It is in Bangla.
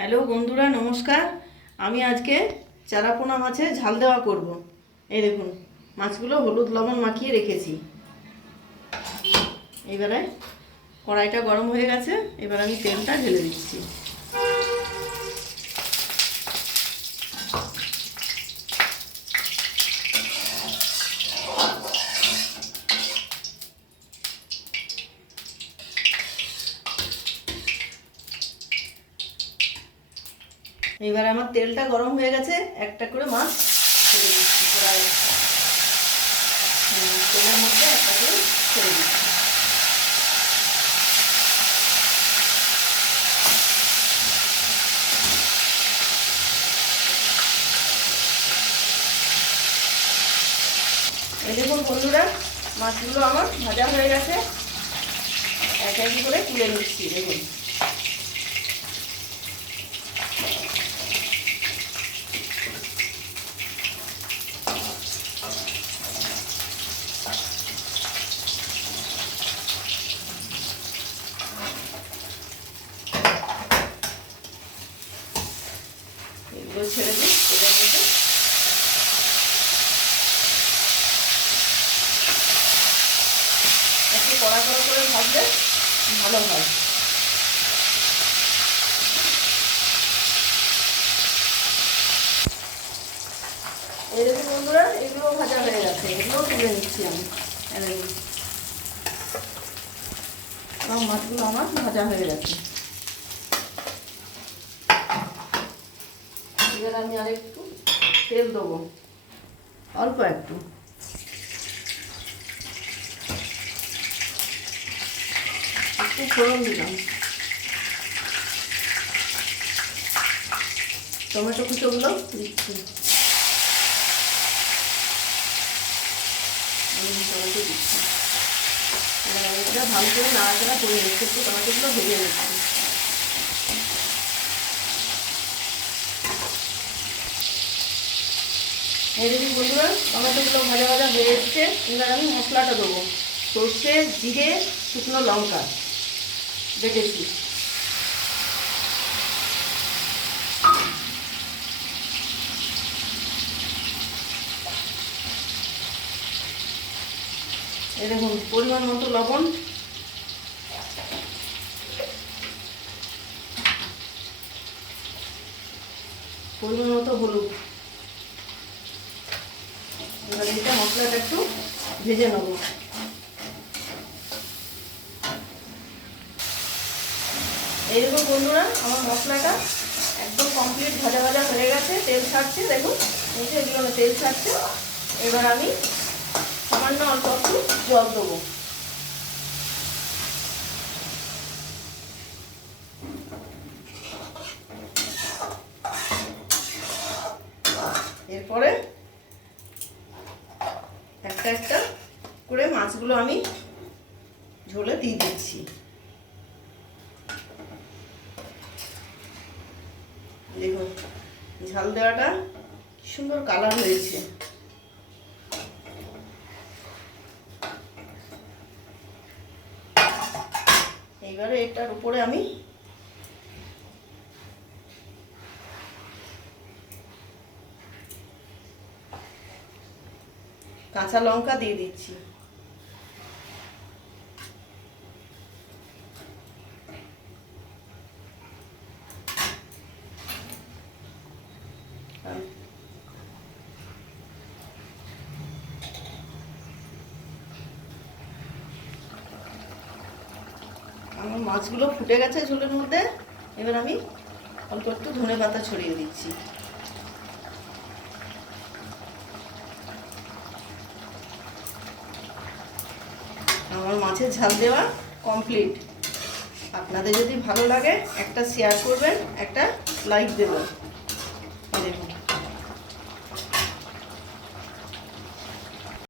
হ্যালো বন্ধুরা, নমস্কার। আমি আজকে চারাপোনা মাছের ঝাল দেওয়া করব। এই দেখুন, মাছগুলো হলুদ লবণ মাখিয়ে রেখেছি। এবারে কড়াইটা গরম হয়ে গেছে, এবার আমি তেলটা ঢেলে দিচ্ছি। এবার আমার তেলটা গরম হয়ে গেছে, একটা করে মাছ ছেড়ে দিচ্ছি। প্রায় তেলের মধ্যে একটা করে ছেড়ে দিচ্ছি। এই দেখুন বন্ধুরা, মাছগুলো আমার ভাজা হয়ে গেছে, এক এক করে তুলে নিচ্ছি। দেখুন, এগুলো ছেড়ে দিই তেলের মধ্যে। একটু কড়া করে ভাজলে ভালো হয়। এই দেখুন বন্ধুরা, এগুলো ভাজা হয়ে গেছে, এগুলো তুলে নিচ্ছি আমি। সব মাছগুলো আমার ভাজা হয়ে গেছে। এবার আমি আরেকটু তেল দেবো, অল্প একটু। একটু ফোড়ন দিলাম, টমেটো কুচোগুলো দিচ্ছি। টমেটো দিচ্ছি, এটা ভালো করে নাড়াচাড়া করে নিচ্ছি, একটু টমেটোগুলো ভেজে নিচ্ছি। এই দেখুন বন্ধুরা, টমেটোগুলো ভাজা ভাজা হয়ে এসছে। এবার আমি মশলাটা দেবো। সর্ষে, জিরে, শুকনো লঙ্কা বেটেছি। এই দেখুন, পরিমাণ মতো লবণ, পরিমাণ মতো হলুদ। এবার এটা মশলাটা একটু ভেজে নেব। এই দেখুন বন্ধুরা, আমার মশলাটা একদম কমপ্লিট ভাজা ভাজা হয়ে গেছে, তেল ছাড়ছে। দেখুন, এই যে এগুলো তেল ছাড়ছে। এবার আমি সামান্য অল্প একটু জল দেবো। এরপরে একটা একটা করে মাছগুলো আমি ঝোলে দিয়ে দিচ্ছি। দেখুন, ঝাল দেওয়াটা সুন্দর কালার হয়েছে। এইবারে এটার উপরে আমি কাঁচা লঙ্কা দিয়ে দিচ্ছি। আমার মাছগুলো ফুটে গেছে ঝোলের মধ্যে। এবার আমি অল্প একটু ধনে পাতা ছড়িয়ে দিচ্ছি। আমার মাছের ঝাল দেওয়া কমপ্লিট। আপনাদের যদি ভালো লাগে একটা শেয়ার করবেন, একটা লাইক দেবেন। দেখুন।